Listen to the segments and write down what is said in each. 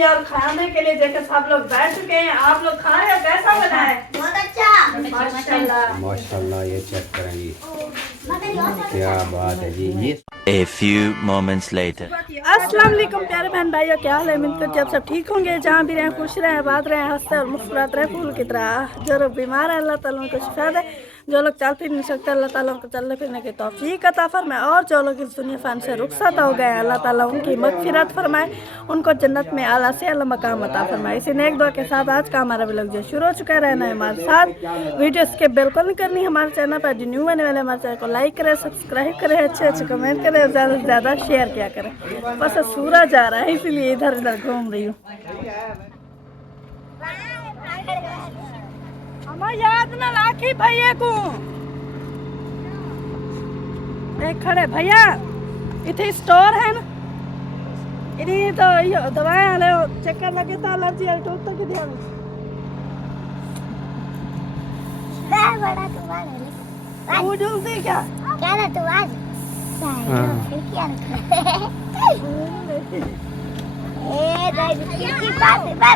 होगी और खाने के लिए देखो सब लोग बैठ चुके हैं। आप लोग खा रहे हो, कैसा बना है? बहुत अच्छा। माशाल्लाह माशाल्लाह, ये चेक करेंगी, क्या बात है जी। ये A few moments later. अस्सलाम वालेकुम प्यारे बहन भाइयों, क्या हाल है? मिलकर जब सब ठीक होंगे, जहाँ भी रहें खुश रहें, आबाद रहें, हंसते और मुस्कुराते रहें फूल की तरह। जो लोग बीमार हैं अल्लाह ताला उनको शिफा दे, जो लोग चल फिर नहीं सकते अल्लाह ताला उनको चलने फिरने की तौफीक अता फरमाए, और जो लोग इस दुनिया फ़ान से रुखसत हो गए अल्लाह ताला उनकी मगफिरत फरमाए, उनको जन्नत में आला से अल्लाह मकाम अता फरमाए। इसी नेक दुआ के साथ आज का हमारा व्लॉग जो शुरू हो चुका है, रहना है हमारे साथ। वीडियो स्किप बिल्कुल नहीं करनी। हमारे चैनल पर जो न्यू आने वाले हमारे चैनल को लाइक करें, सब्सक्राइब करें, अच्छे अच्छे कमेंट करें, ज़्यादा से ज़्यादा शेयर किया करें। बस सूरज आ रहा है इसलिए इधर उधर घूम रही हूँ। हमें याद न राखी भैया को एक खड़े भैया इतने स्टोर है ना, इन्हीं तो दवाएं आले चक्कर लगे तो एलर्जी आई तो तक ध्यान बड़ा तुम्हारा वो जल्दी क्या क्या ना तू आज क्या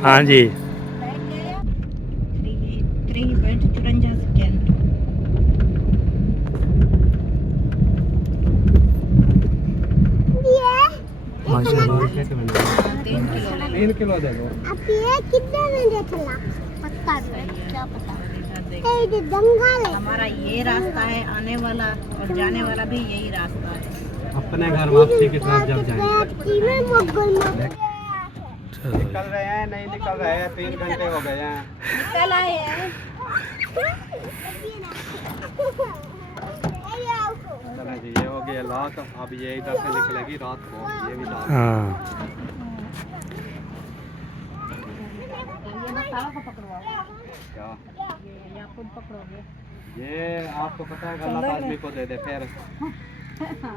हाँ जी। 3.54 सेकंड। तीन किलो दे दो। अब ये कितने में देखेला पता नहीं, क्या पता। ये जंगल है हमारा, ये रास्ता है आने वाला और जाने वाला भी यही रास्ता है। अपने घर वापसी की तरफ जब जाएंगे। निकल रहे हैं, नहीं निकल रहे हैं, 3 घंटे हो गए हैं। निकल आए हैं। चलो जी, ये हो गया रात। अब ये इधर से निकलेगी रात को, ये भी रात। क्या ये आपको पता है, गलत आदमी को दे दे फिर।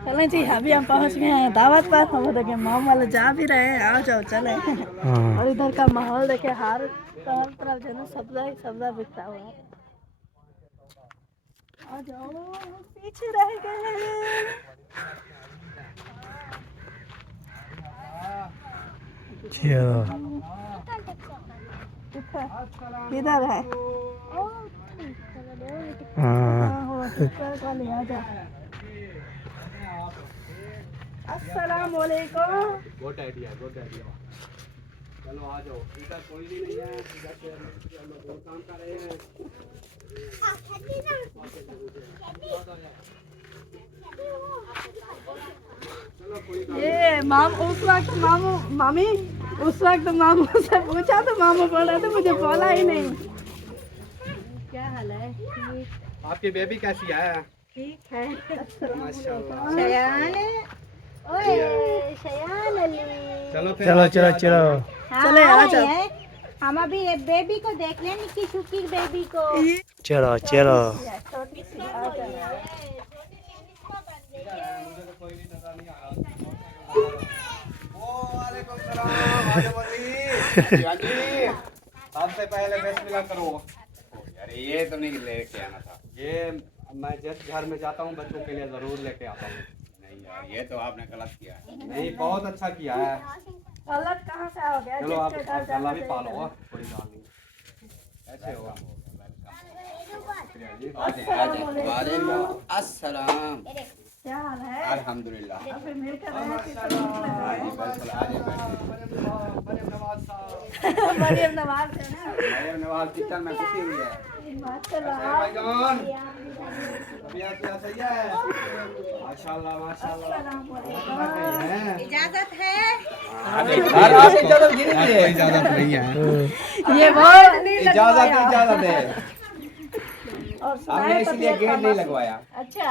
चले जी, अभी हम पहुंच गए हैं दावत पर। हम देखे माम वाले जा भी रहे हैं, आओ जाओ चले। और इधर का माहौल देखे, हर तरफ जो है ना सब्जा ही सब्जा बिकता हुआ है। आ जाओ, पीछे रह गए। किधर है? अस्सलाम वालेकुम। Good idea, good idea. चलो आ जाओ, इधर कोई भी नहीं है, इधर से हम लोग और काम कर रहे हैं। ये माम उस वक्त मामू मामी उस वक्त मामू से पूछा तो मामू बोल रहे थे, मुझे बोला ही नहीं। क्या हाल है? आपकी बेबी कैसी है? ठीक है। माशाल्लाह। शयान, ओए शयान अली। चलो फिर चलो चलो चलो चले आ जाओ। हम अभी ये बेबी को देख लें, निक्की चुकी बेबी को। चलो चलो। छोटी सी आ जाओ। वालेकुम सलाम। सबसे पहले बिस्मिल्लाह करो। यार ये तो नहीं लेके आना था, ये मैं जिस घर में जाता हूँ बच्चों के लिए जरूर लेके आता हूँ। नहीं यार, ये तो आपने गलत किया है। नहीं, बहुत अच्छा किया है। गलत कहाँ से हो गया? चलो आप जिसके घर अल्लाह भी जाना पालो, चाहिए। कोई बात नहीं। ऐसे हो अस्सलाम। क्या हाल है? अल्हम्दुलिल्लाह। फिर मिलकर रहे कितना मरियम नवाज है ना। मरियम नवाज किचन में घुसी हुई है। माशाल्लाह। भाईजान, तबीयत क्या सही है? माशाल्लाह माशाल्लाह। इजाजत है? इजाजत नहीं है। ये बहुत इजाजत है। और हमने इसलिए गेट नहीं लगवाया। अच्छा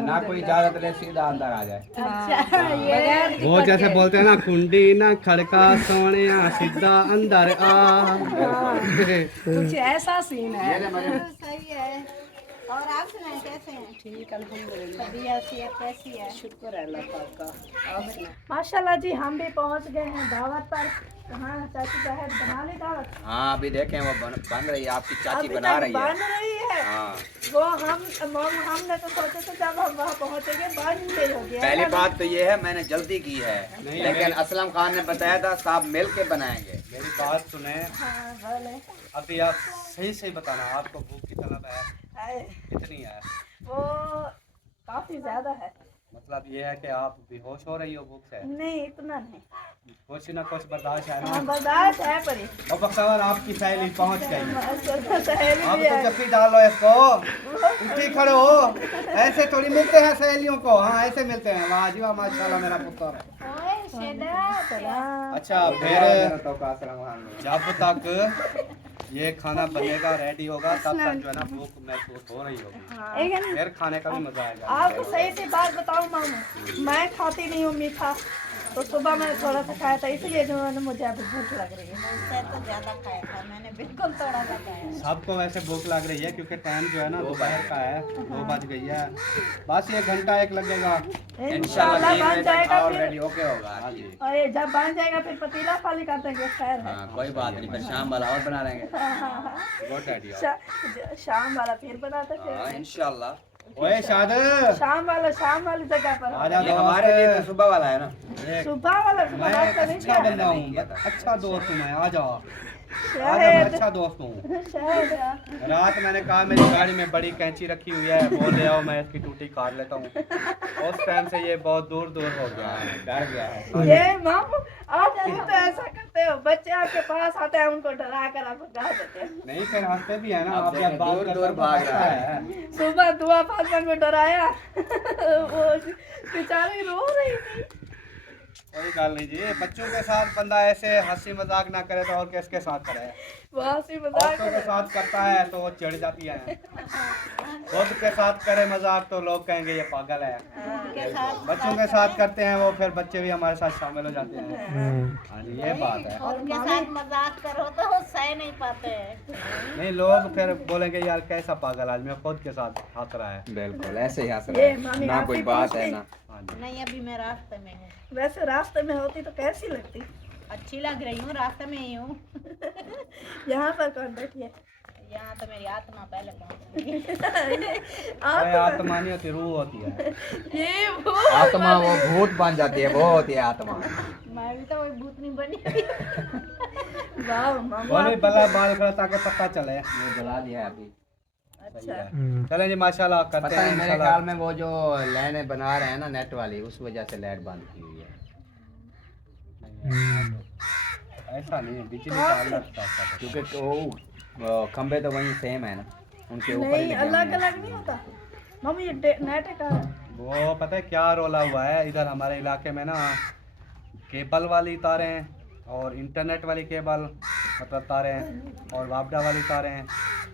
ना कोई इजाजत ले, सीधा अंदर आ जाए। अच्छा, ये वो जैसे बोलते हैं ना, कुंडी ना खड़का सोने सीधा अंदर आ। कुछ ऐसा सीन है। सही है। और आप सुनाए कैसे हैं? ठीक अल्हम्दुलिल्लाह। तबीयत कैसी है? शुक्र है अल्लाह पाक का। माशाल्लाह जी, हम भी पहुंच गए हैं दावत पर। हाँ चाची जाहिर बना ली दावत। हाँ अभी देखें वो बन रही है, आपकी चाची अभी बना तक रही है। बन रही है। हाँ वो हमने तो सोचे थे जब हम वहाँ पहुँचेंगे बन गई होगी। पहली बात तो ये है मैंने जल्दी की है, लेकिन असलम खान ने बताया था साहब मिल के बनाएंगे। मेरी बात सुने, हाँ बोले। अभी आप सही सही बताना आपको भूख की तलब है हाय, कितनी है? वो काफी ज्यादा है। मतलब ये है कि आप बेहोश हो रही हो भूख से? नहीं इतना नहीं। कुछ ना कुछ बर्दाश्त है ना? हाँ बर्दाश्त है पर और बख्तावर आपकी सहेली पहुंच गई। सहेली आप भी तो है। जप्पी डाल लो इसको, उठी खड़े हो। ऐसे थोड़ी मिलते हैं सहेलियों को, हाँ ऐसे मिलते हैं। वाह जी वाह माशाल्लाह मेरा पुत्र। अच्छा फिर जब तक ये खाना बनेगा रेडी होगा तब तक जो है ना भूख महसूस हो रही होगी, एक है ना, फिर खाने का भी मजा आएगा। आपको सही सी बात बताऊं मामू, मैं खाती नहीं हूँ मीठा, तो सुबह मैंने थोड़ा सा खाया था इसलिए जो है ना मुझे अभी भूख लग रही है। उससे तो ज्यादा खाया था मैंने, बिल्कुल थोड़ा सा खाया। सबको वैसे भूख लग रही है क्योंकि टाइम जो है ना दोपहर का है, 2 बज गई है। बस 1 घंटा एक लगेगा इंशाल्लाह बन जाएगा फिर। रेडी ओके होगा। हाँ जी और ये जब बन जाएगा फिर पतीला खाली कर देंगे, खैर है। हाँ कोई बात नहीं, फिर शाम वाला और बना लेंगे। Good idea. शाम वाला फिर बनाते हाँ फिर। इंशाल्लाह। ओए शाद शाम वाली जगह पर आ जा ये हमारे लिए तो सुबह वाला है ना। सुबह वाला मैं बनाते नहीं अच्छा क्या? बंदा हूँ, अच्छा दोस्त हूँ मैं। आ जाओ शहद अच्छा दोस्त हूँ। शहद रात मैंने कहा मेरी गाड़ी में बड़ी कैंची रखी हुई है, वो ले आओ मैं इसकी टूटी काट लेता हूँ। उस टाइम से ये बहुत दूर हो गया है, डर गया है। ये मामू आप भी तो ऐसा करते हो, बच्चे आपके पास आते हैं उनको डरा कर आप भगा देते हैं। नहीं फिर हंसते भी है ना, अब आप जब बात दूर करते दूर हो तो भाग हंसता रहा है। सुबह दुआ फातिमा को डराया वो बेचारी रो रही थी। कोई गल नहीं जी, बच्चों के साथ बंदा ऐसे हंसी मजाक ना करे तो और किसके साथ करे? वहाँ से मजाक औरतों के साथ करता है तो वो चिढ़ जाती है, खुद के साथ करे मजाक तो लोग कहेंगे ये पागल है। बच्चों के साथ करते हैं वो फिर बच्चे भी हमारे साथ शामिल हो जाते हैं। हाँ जी ये बात है। और उनके साथ मजाक करो तो वो सह नहीं पाते हैं। नहीं लोग फिर बोलेंगे यार कैसा पागल आदमी है, खुद के साथ हंस रहा है। बिल्कुल ऐसे ही हंस ये रहे मामी हैं, ना आप कोई ही बात है पूछती। ना। हाँ जी नहीं अभी मैं रास्ते में हूँ। वैसे रास्ते में होती तो कैसी लगती? अच्छी लग रही हूँ, रास्ते में ही हूँ। यहाँ पर कौन बैठी है? यहाँ तो मेरी आत्मा पहले पहुँच गई। कोई आत्मा नहीं होती, रूह होती है। ये वो आत्मा वो भूत बन जाती है, वो होती है आत्मा। मैं भी तो वही भूतनी बनी। वाह मामू बोलो आप- बला बाल करो ताकि पता चले। ये जला दिया है अभी। अच्छा चलें जी माशाल्लाह करते पता हैं नहीं मेरे इंशाल्लाह। ख्याल में वो जो लाइनें बना रहे हैं ना नेट वाली, उस वजह से लाइट बंद की हुई है। ऐसा नहीं है, बिजली का अलग पैसा है। क्योंकि वो खंबे तो वही सेम है ना, उनके ऊपर ही नहीं लगे अलग हुए हैं। अलग नहीं होता मम्मी, ये नेट है कहाँ है? वो पता है क्या रोला हुआ है इधर हमारे इलाके में ना, केबल वाली तारें और इंटरनेट वाली केबल मतलब तारें और वापडा वाली तारें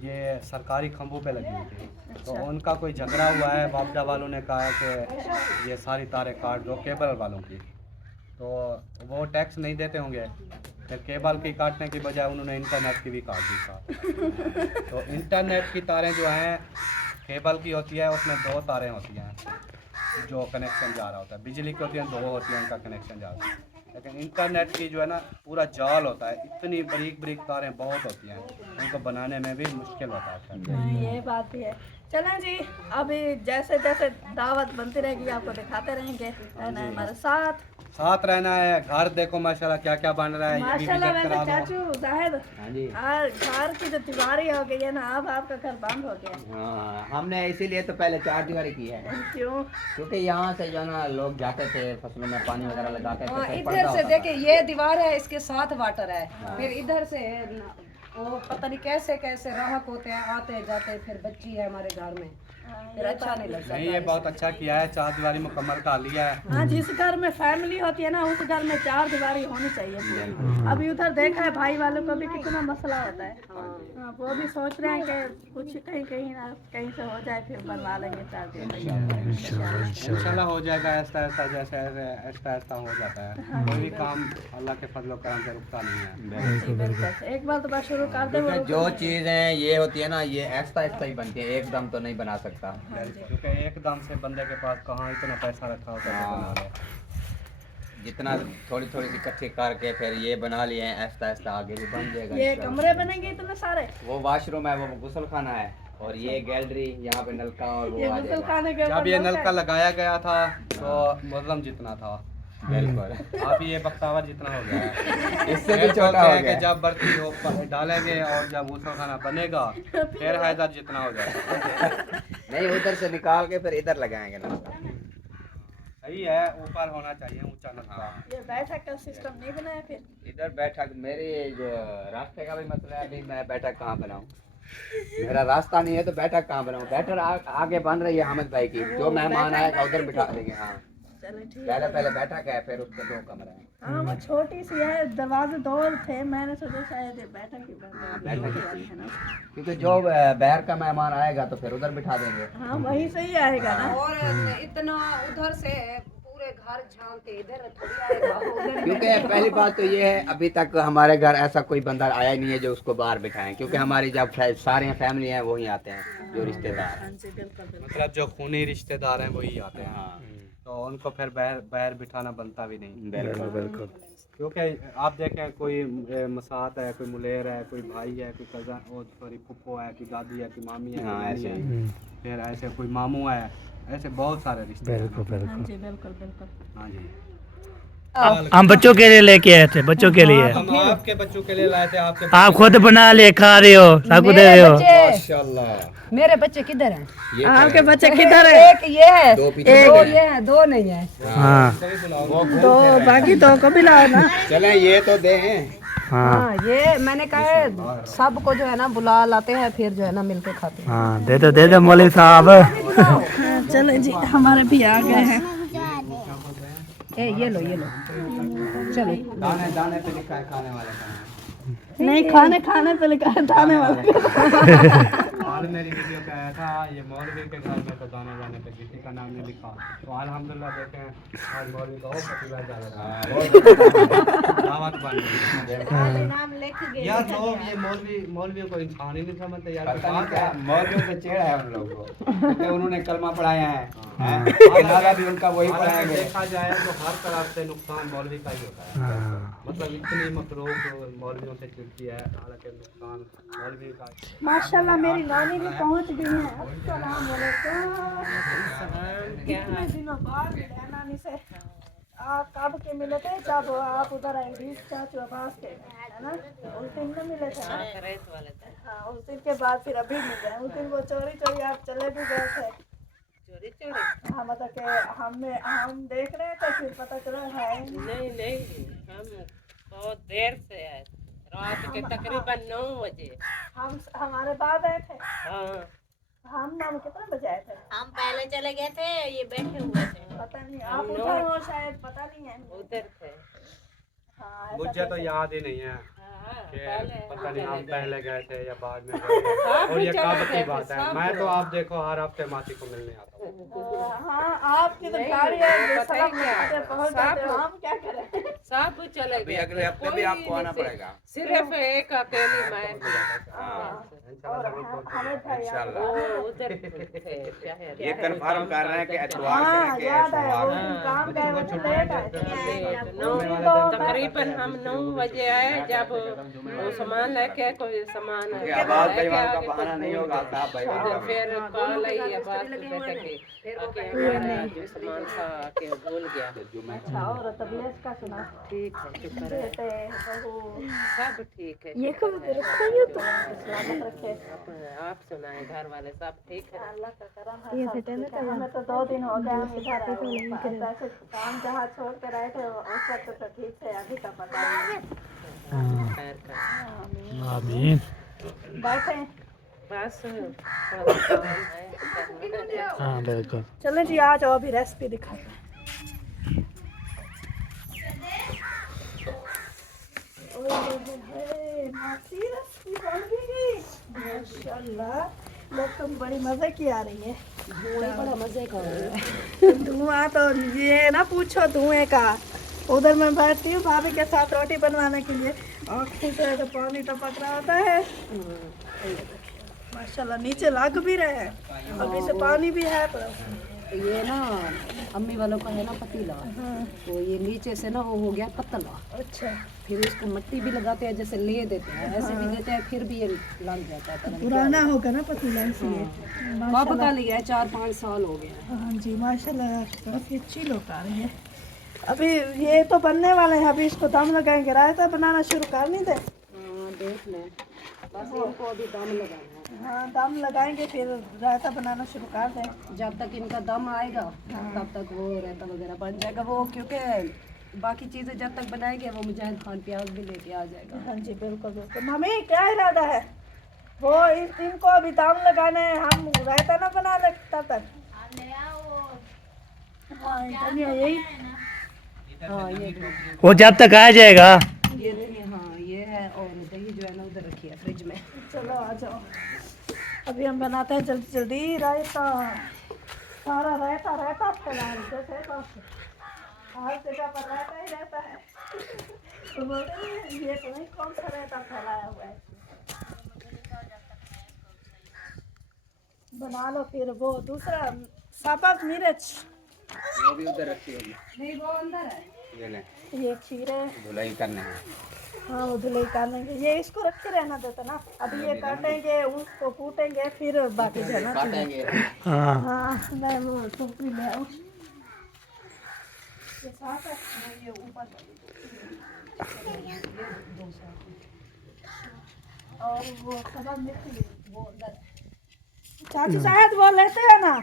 ये सरकारी खंभों पे लगी हुई थी। तो उनका कोई झगड़ा हुआ है, वापडा वालों ने कहा है कि ये सारी तारें काट दो केबल वालों की, तो वो टैक्स नहीं देते होंगे, फिर केबल की काटने की बजाय उन्होंने इंटरनेट की भी काट दी साथ। तो इंटरनेट की तारें जो हैं केबल की होती है, उसमें 2 तारें होती हैं जो कनेक्शन जा रहा होता है, बिजली की होती हैं 2 होती हैं उनका कनेक्शन जा रहा है, लेकिन इंटरनेट की जो है ना पूरा जाल होता है, इतनी बारीक बारीक तारें बहुत होती हैं, उनको बनाने में भी मुश्किल होता है। हाँ, ये बात भी है। चलें जी अभी जैसे जैसे दावत बनती रहेगी आपको दिखाते रहेंगे, रहना है हमारे साथ रहना है। घर देखो माशाल्लाह क्या क्या बन रहा है, ये भी माशाल्लाह। विजिट वैसे करा दो। चाचू जाहिद हाँ जी घर की जो दीवारी हो गई है ना, अब आपका घर बंद हो गया। हाँ, हमने इसीलिए तो पहले 4 दीवारी की है, क्यों? क्योंकि यहाँ से जो है ना लोग जाते थे फसलों में पानी वगैरह लगाते थे, फिर इधर पर्दा से होता देखिए ये दीवार है, इसके साथ वाटर है, फिर इधर से वो पता नहीं कैसे कैसे राहक होते हैं, आते जाते, फिर बच्ची है हमारे घर में, फिर अच्छा नहीं लगता। नहीं ये बहुत अच्छा किया है, 4 दीवारी मुकम्मल कर लिया है। हाँ, जिस घर में फैमिली होती है ना उस घर में 4 दीवारी होनी चाहिए। अभी उधर देखा है भाई वालों को भी कितना मसला होता है। हाँ, वो भी सोच रहे हैं कि कुछ कहीं कहीं ना कहीं से हो जाए, फिर बनवा लेंगे 4 दीवारी। इंशाल्लाह हो जाएगा, ऐसा ऐसा जैसे ऐसा ऐसा हो जाता है। कोई भी काम अल्लाह के फजल करम से रुकता नहीं है। जी, बिल्कुल। एक बार तो बस शुरू कर दे। क्योंकि जो चीज़ें ये होती है ना ये ऐसा ऐसा ही बनती है, एकदम तो नहीं बना सकता। क्योंकि एकदम से बंदे के पास कहाँ इतना पैसा रखा होता है कि बना ले। जितना थोड़ी थोड़ी सी इकट्ठी करके फिर ये बना लिए हैं, ऐसा ऐसा आगे भी बन जाएगा ये इंशाल्लाह। कमरे बनेंगे इतने सारे। वो वॉशरूम है, वो गुसल खाना है, और ये गैलरी, यहाँ पे नलका और वो ये आ गुसल जाएगा। खाने के जब ऊपर ये नलका नलका है। लगाया गया था तो मुस्लिम जितना था, बिल्कुल अब ये बख्तावर जितना हो गया है। इससे भी फिर छोटा बोलते हो हैं कि गया। जब बर्ती हो डालेंगे और जब गुसल खाना बनेगा फिर हैदर जितना हो जाएगा। नहीं, उधर से निकाल के फिर इधर लगाएंगे नलका। सही है, ऊपर होना चाहिए ऊंचा नलका। ये बैठक का सिस्टम नहीं बनाया फिर। इधर बैठक, मेरे जो रास्ते का भी मसला है, अभी मैं बैठक कहाँ बनाऊँ? मेरा रास्ता नहीं है तो बैठक कहाँ बनाऊँ? बैठक आगे बन रही है हामिद भाई की, जो मेहमान आएगा उधर बिठा देंगे। हाँ, चलो ठीक है। पहले पहले बैठक है, फिर उसके 2 कमरे हैं। हाँ वो छोटी सी है, दरवाजे 2 थे, मैंने सोचा शायद ये बैठक ही बन हाँ, रही बैठक ही है ना। क्योंकि जो बाहर का मेहमान आएगा तो फिर उधर बिठा देंगे। हाँ वही सही आएगा ना। और इतना उधर से पूरे घर झांकते इधर थोड़ी आएगा, उधर क्योंकि पहली बात तो ये है, अभी तक हमारे घर ऐसा कोई बंदा आया ही नहीं है जो उसको बाहर बिठाएं, क्योंकि हमारी जब सारे फैमिली हैं वही आते हैं, जो रिश्तेदार हैं। जी बिल्कुल बिल्कुल। मतलब जो खूनी रिश्तेदार हैं वही आते हैं। हाँ, तो उनको फिर बाहर बिठाना बनता भी नहीं। बिल्कुल बिल्कुल। क्योंकि आप देखें कोई मसात है, कोई मुलेर है, कोई भाई है, कोई कज़न, और सॉरी फुप्पो है, कोई दादी है, कोई मामी है, हाँ, कोई ऐसे नानी है, फिर ऐसे कोई मामू है, ऐसे बहुत सारे रिश्ते हैं। हाँ जी बिल्कुल बिल्कुल। हाँ जी, हम बच्चों के लिए लेके आए थे, बच्चों के लिए। हम आपके बच्चों के लिए लाए थे। आपके आप खुद बना ले, खा रहे हो, सबको दे रहे हो। माशाल्लाह। मेरे बच्चे किधर हैं? ये आपके बच्चे किधर है? एक ये है, 2 पीछे दो बैठे ये हैं। है, 2 नहीं है। हाँ तो बाकी 2 को भी लाओ ना। चले ये तो दे। हाँ हाँ ये मैंने कहा है सबको जो है ना बुला लाते हैं, फिर जो है ना मिलके खाते हैं। हाँ, दे दो मौलवी साहब। हाँ, चलो जी हमारे भी आ गए हैं। ये लो चलो। दाने दाने पे लिखा है खाने वाले का। नहीं खाने पे लिखा है दाने वाला। और मेरी वीडियो पे आया था ये मौलवी के घर में, तो दाने दाने पे किसी का नाम नहीं लिखा। तो अल्हम्दुलिल्लाह देखें आज मौलवी का प्रतिभा जा रहा दावत बन गई। यार लोग ये मौलवियों को इंसान ही नहीं समझते यार। पता नहीं क्या मौलवियों से चेड़ा है उन लोगों को, क्योंकि उन्होंने कलमा पढ़ाया है, हैं? भी उनका वही अगर पढ़ाएंगे। देखा जाए तो हर तरफ से नुकसान मौलवी का ही होता है। मतलब इतनी मखलूक मौलवियों से चिड़ती है, हालांकि नुकसान मौलवी का। माशाल्लाह मेरी नानी भी पहुंच गई है। अस्सलाम वालेकुम। कितने दिनों बाद मिले नानी से। आप कब के मिले थे? जब आप उधर आई थी चाचू अब्बास के, है ना? उस दिन में मिले थे ना? हाँ, उस दिन के बाद फिर अभी मिल गए। उस दिन वो चोरी आप चले भी गए थे। हाँ मतलब कि हम देख रहे थे, फिर पता चला है नहीं हम बहुत देर से आए, रात के तकरीबन 9 बजे। हम हमारे बाद आए थे। हाँ हम कितने बजे आए थे? हम पहले चले गए थे, ये बैठे हुए थे। पता नहीं, आप उधर हो शायद, पता नहीं है। उधर थे। हाँ ऐसा मुझे तो याद ही नहीं है कि पता नहीं हम पहले गए थे या बाद में गए थे। हाँ, और ये चले कब गए की थे, बात है? सब मैं तो आप देखो हर हफ्ते मासी को मिलने आता हूँ। हाँ आपकी तो गाड़ी है, पता ही सड़क क्या, पे पहुंच जाते हो, सब- हम क्या करें? सब चले अभी गए। अगले हफ्ते भी कोई आपको आना नहीं, पड़ेगा। सिर्फ एक अकेली मैं थी। और हमें भाई इंशाल्लाह। वो उधर थे शहर। ये कन्फर्म कर रहे हैं कि एतवार हाँ करें कि याद आया, सोमवार उस करें। दिन काम गए हुए थे, लेट आए थे। तकरीबन हम 9 बजे आए, जब वो सामान लेके कोई सामान ये आवाज लेके भाईवान का आगे बहाना नहीं होगा साहब भाईवान का। फिर कॉल आई आवाज बेटे की आके हमारा जो सामान था आके भूल गया। अच्छा और तबीयत का सुना? ठीक है, शुक्र है, बेटे बहू सब ठीक है। ये कब रखो, ये तो सलामत रखे। आप सुनाए, घर वाले सब ठीक है? अल्लाह का करम है। हमें तो 2 दिन हो गए हम इधर आए हुए। ऐसे काम जहाँ छोड़ के रहे थे उस वक्त तो ठीक थे, अभी का पता नहीं। खैर का आमीन। बैठे बस थोड़ा काम है करना। हाँ बिल्कुल। चलो जी आ जाओ, अभी रेसिपी दिखाते हैं। ओए मासी रेसिपी बन गई माशाल्लाह। लोग तो बड़ी मजे की आ रही है। बड़ा मजे का हो रहा है। धुआं तो ये ना पूछो धुएं का। उधर मैं बैठती हूँ भाभी के साथ रोटी बनवाने के लिए, आँखों से तो पानी टपक रहा होता है। माशाल्लाह नीचे लग भी रहे हैं, अभी से पानी भी है पर ये ना अम्मी वालों का है ना पतीला, तो ये नीचे से ना वो हो गया पतला। अच्छा, फिर इसको मिट्टी भी लगाते हैं, जैसे ले देते हैं ऐसे भी देते हैं, फिर भी ये लग जाता है। पता नहीं पुराना होगा ना पतीला इसलिए। क्या। कब का लिया है, 4-5 साल हो गया। हाँ जी, माशाल्लाह काफ़ी अच्छी लोग आ रही है। अभी ये तो बनने वाले हैं, अभी इसको दम लगाएंगे। रायता बनाना शुरू कर नहीं दे। हाँ देख लें, बस इनको अभी दम लगाना है। हाँ, दम लगाएंगे फिर रायता बनाना शुरू कर दें। जब तक इनका दम आएगा तब तक वो रायता वगैरह बन जाएगा। वो क्योंकि बाकी चीज़ें जब तक बनाएंगे वो मुजाहिद खान प्याज भी लेके आ जाएगा। हाँ जी, बिल्कुल बिल्कुल। मम्मी क्या इरादा है? वो इनको अभी दम लगाने हैं, हम रायता ना बना ले तब तक। हाँ, यही। हाँ ये वो जब तक आ जाएगा। ये देखिए, हाँ ये है। और दही जो है ना उधर रखी है फ्रिज में। चलो आ जाओ, अभी हम बनाते हैं जल्दी जल्दी रायता। सारा रायता रायता फैला जैसे तो हर जगह पर रायता ही रहता है। तो बोलते हैं ये तो नहीं कौन सा रायता फैलाया हुआ है। बना लो फिर। वो दूसरा साबुत मिर्च वो भी उधर रखी होगी। नहीं वो अंदर है। ये ले, ये खीरे। धुलाई करने हैं। हाँ, वो धुलाई कर लेंगे। ये इसको रखे रहना देता ना। अभी ये काटेंगे, उसको कूटेंगे, फिर बाकी जाना काटेंगे। हाँ, हाँ, मैं वो टोकरी ले आऊँ। ये साथ है, ये ऊपर और वो खबर मिर्ची वो अंदर। चाची शायद वो लेते हैं ना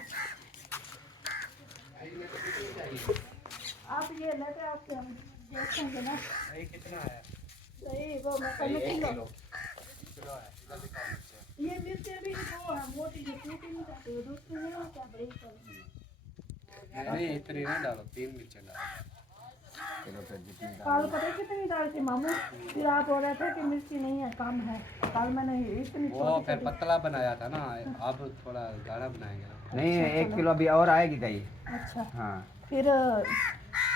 आप? ये लेते आपके हम देखेंगे ना। कितना है? सही, वो मैं किलो। ये मिर्चें भी वो है मोटी, जो टूटी नहीं जाती, वो दूसरी नहीं हो क्या बड़ी नहीं इतनी नहीं डालो, 3 मिर्चें डालो। कल पता है कितनी डाली थी मामू? फिर आप बोल रहे थे कि मिर्ची नहीं है, कम है। कल मैंने इतनी वो फिर पतला बनाया था ना, अब थोड़ा गाढ़ा बनाएंगे। नहीं 1 किलो अभी और आएगी दही। अच्छा, हाँ, फिर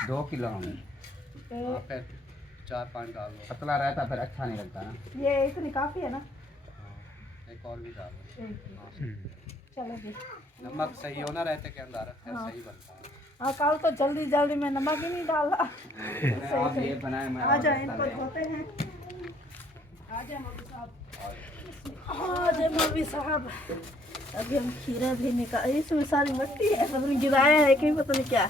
2 किलो हम। फिर 4-5 डाल लो। पतला रहता फिर अच्छा नहीं लगता ना। ये इतनी काफ़ी है ना? एक और भी डाल लो। चलो जी। नमक सही होना रहते के अंदर फिर सही बनता है। हाँ, कल तो जल्दी जल्दी में नमक ही नहीं डाला। आप ये बनाए मैं आ जाए, इनको धोते हैं। आ जाए मौलवी साहब। हाँ जय मौलवी साहब। अभी हम खीरा भी निकाल, इसमें सारी मिट्टी है, पता नहीं गिराया है कि पता नहीं क्या।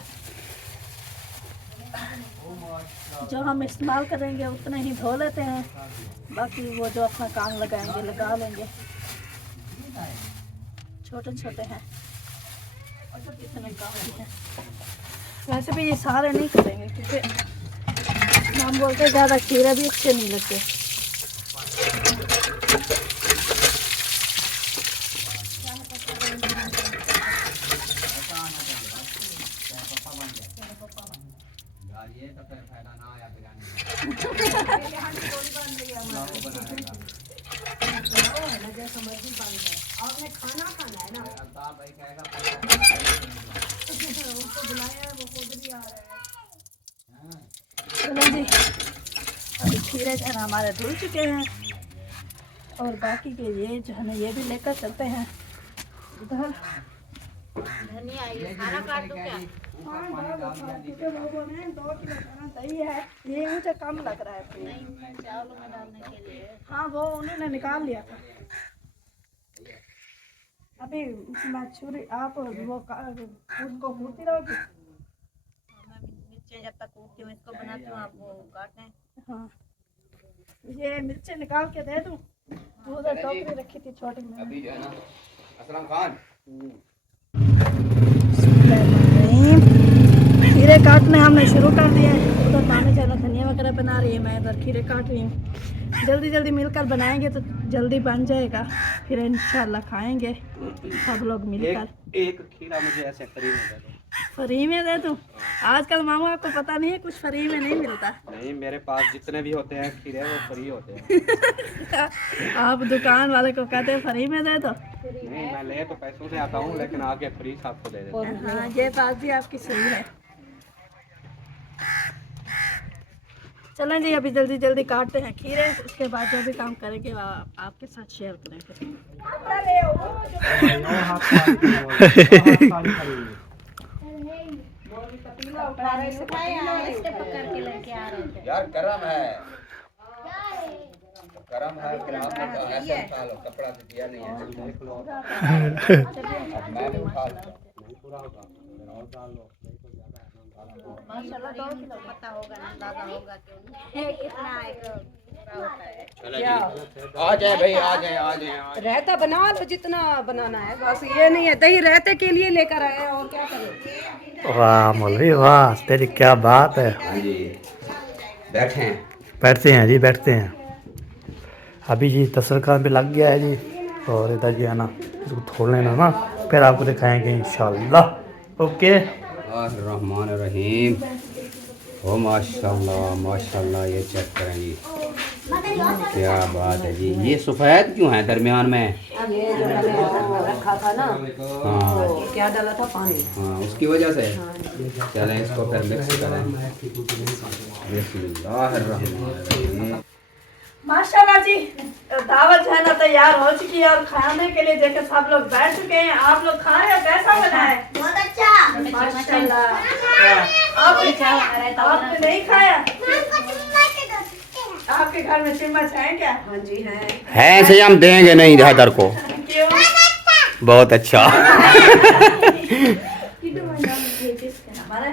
जो हम इस्तेमाल करेंगे उतना ही धो लेते हैं, बाकी वो जो अपना काम लगाएंगे लगा लेंगे। छोटे छोटे हैं, इतने काफ़ी हैं। वैसे भी ये सारे नहीं करेंगे क्योंकि हम बोलते हैं ज़्यादा खीरा भी अच्छे नहीं लगते। ये तो फिर फायदा ना आया बिरयानी। आपने खाना खाना है ना। भाई कहेगा चलो जी, अभी खीरे जो है ना हमारे धुल चुके हैं, और बाकी के ये जो है ना ये भी लेकर चलते हैं उधर। धनिया ये सारा काट दो क्या? क्योंकि लोगों ने 2 किलो खाना दही है, ये मुझे कम लग रहा है। चावलों में डालने के लिए। हाँ, वो उन्होंने निकाल लिया था। अभी मैं छुरी आप वो उसको कूटती रहोगी। मैं मिर्चें जब तक कूटती हूँ इसको बनाती हूँ, आप वो काटें। हाँ, ये मिर्चें निकाल के दे दूँ? उधर टोकरी रखी थी छोटी में। अभी जो है ना असलम खान खीरे काटने हमने शुरू कर दिए हैं। उधर मामी ज़्यादा धनिया वगैरह बना रही है, मैं इधर खीरे काट रही हूँ। जल्दी जल्दी मिलकर बनाएंगे तो जल्दी बन जाएगा, फिर इंशाल्लाह खाएंगे सब लोग मिलकर। एक खीरा मुझे ऐसे फ्री में दे दो। फ्री में दे दूँ? आजकल मामा को पता नहीं है कुछ फ्री में नहीं मिलता। नहीं, मेरे पास जितने भी होते हैं खीरे वो फ्री होते हैं। आप दुकान वाले को कहते हैं फ्री में दे दो? नहीं, मैं ले तो पैसों से आता हूँ, लेकिन आगे फ्री आपको दे देता हूँ। हाँ, ये बात भी आपकी सही है। चलें जी, अभी जल्दी जल्दी काटते हैं खीरे, उसके बाद जो भी काम करेंगे वो आपके साथ शेयर करेंगे। पतीला उठा रहे से पतीला ऐसे पकड़ के लेके आ रहे थे। यार गरम है, गरम है, फिर आपने तो ऐसे उठा लो, कपड़ा तो दिया नहीं है। देख लो, अब मैं भी उठा लूँ। माशाल्लाह तो पता होगा ना, अंदाजा होगा कि कितना एक होता है। चलो जी, आ जाए भाई, आ जाए, आ जाए, आ जाए। रहता बना लो जितना बनाना है, बस ये नहीं है दही रहते के लिए लेकर आए हैं, और क्या करें। वाह मौलवी वाह, तेरी क्या बात है। हाँ जी, बैठे हैं। बैठते हैं जी, बैठते हैं। अभी जी दस्तरखान पे लग गया है जी, और इधर जो है ना इसको छोड़ लेना ना, फिर आपको दिखाएंगे इंशाल्लाह। ओके। रहमान रहीम। ओ माशाल्लाह माशाल्लाह, ये चेक करें जी, क्या बात है जी। ये सफ़ेद क्यों है दरमियान में? ये जो मैंने रखा था ना, हाँ क्या डाला था पानी, हाँ, उसकी वजह से। चलें इसको फिर मिक्स करें। बिस्मिल्लाहिर्रहमानिर्रहीम। माशाल्लाह जी, दावत जो है ना तैयार हो चुकी है, और खाने के लिए देखकर सब लोग बैठ चुके हैं। आप लोग खाए हैं, कैसा बना है? बहुत अच्छा। माशाल्लाह। आपने नहीं खाया? आपके घर में चम्मच है क्या? हाँ जी है। है से हम देंगे नहीं हैदर को। क्यों? बहुत अच्छा। हमारे